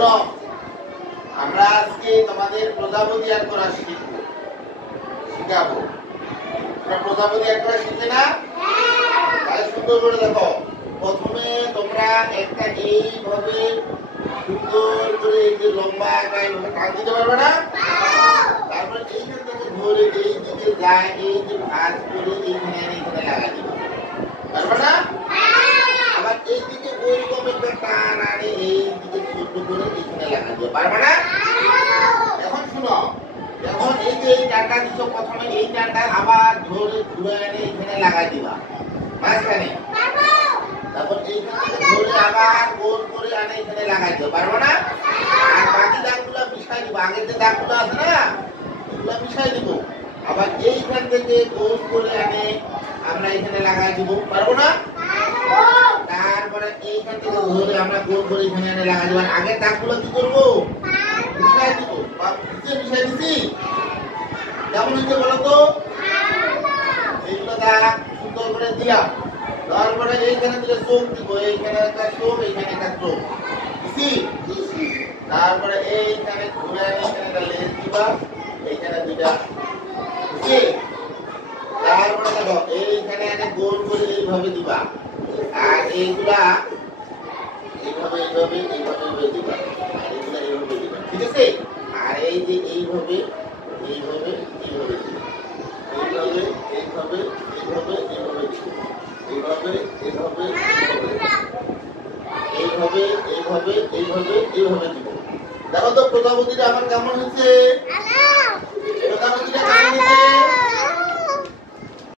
শোনো, আমরা আজকে তোমাদের প্রজাপতি আঁক করা শিখাবো। প্রজাপতি আঁক করা শিখবে না? তাহলে সুন্দর করে দেখো। প্রথমে তোমরা একটা এইভাবে সুন্দর করে এই যে লম্বা একটা এইভাবে টান দিতে পারবে না? তারপরে এইখান থেকে ধরে এই দিকে যায়, এই যে ভাঁজ করে এইখানে লাগাই দিবে। পারবে না? আবার এই দিকে ওইরকম একটা টান আনে এই দিকে ছোট করে এইখানে লাগাই দিবে। পারবে না? এখন শুনো, এখন এই যে এই টানটা দিচ্ছ, প্রথমে এই টানটা আবার ধরে ঘুরে এনে এখানে লাগাই দিবা মাঝখানে। তারপর এইখান থেকে ধরে আবার গোল করে আনে এখানে লাগাই দিবে। পারবে না? আর বাকি দাগগুলো মিশাই দিব। আগের যে দাগগুলো আছে না, এগুলো মিশাই দিব। আবার এইখান থেকে গোল করে আনে আমরা এখানে লাগাই দিব। পারবো না? তারপরে এইখান থেকে ধরে আমরা গোল করে এখানে এনে লাগাই দিব। আগের দাগগুলো কি করবো? মিশাই দিব। মিশাই দিছি? কেমন হয়েছে বলো তো? এইগুলো দাগ সুন্দর করে দিলাম। তারপরে এইখানে দিলে চোখ দিব। এইখানে একটা চোখ, এইখানে একটা চোখ দিছি। তারপরে এইখানে ঘুরে এইখানে একটা লেজ দিবা, এইখানে দুইটা দিছি। তারপরে দেখো এইখানে একটা গোল করে এইভাবে দিবা। আর এইগুলা এইভাবে এইভাবে এইভাবে এইভাবে দিবা। আর এইগুলা এইভাবে দিবা। ঠিক আছে? আর এই যে এইভাবে এইভাবে এইভাবে দিবা। এইভাবে এইভাবে এইভাবে এইভাবে দিবা। এইভাবে এইভাবে এইভাবে এইভাবে এইভাবে এইভাবে দিব। দেখো তো প্রজাপতিটা আমার কেমন হয়েছে? প্রজাপতিটা কেমন হয়েছে?